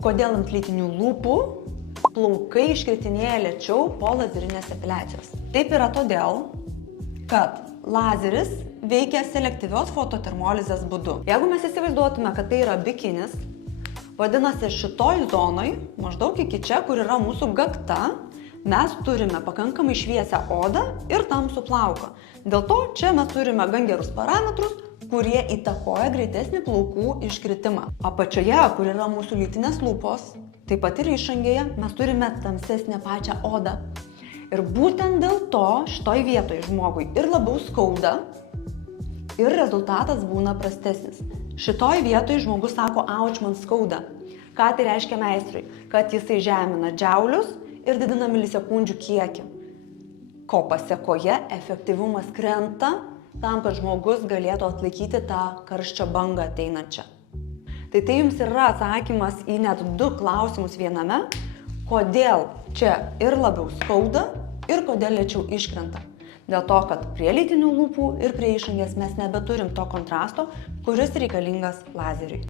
Kodėl ant lytinių lūpų plaukai iškritinėja lėčiau po lazerinės epiliacijos? Taip yra todėl, kad lazeris veikia selektyvios fototermolizės būdu. Jeigu mes įsivaizduotume, kad tai yra bikinis, vadinasi, šitoj zonoj, maždaug iki čia, kur yra mūsų gakta, mes turime pakankamai šviesią odą ir tamsų plauką. Dėl to čia mes turime gan gerus parametrus, kurie įtakoja greitesnį plaukų iškritimą. Apačioje, kur yra mūsų lytinės lūpos, taip pat ir išangėje, mes turime tamsesnę pačią odą. Ir būtent dėl to šitoj vietoj žmogui ir labiau skauda, ir rezultatas būna prastesnis. Šitoj vietoj žmogus sako, auč, man skauda. Ką tai reiškia meistrui? Kad jisai žemina džiaulius ir didina milisekundžių kiekį. Ko pasėkoje efektyvumas krenta tam, kad žmogus galėtų atlaikyti tą karščio bangą ateinančią. Tai jums yra atsakymas į net 2 klausimus viename, kodėl čia ir labiau skauda ir kodėl lėčiau iškrenta. Dėl to, kad prie lytinių lūpų ir prie išangės mes nebeturim to kontrasto, kuris reikalingas lazeriui.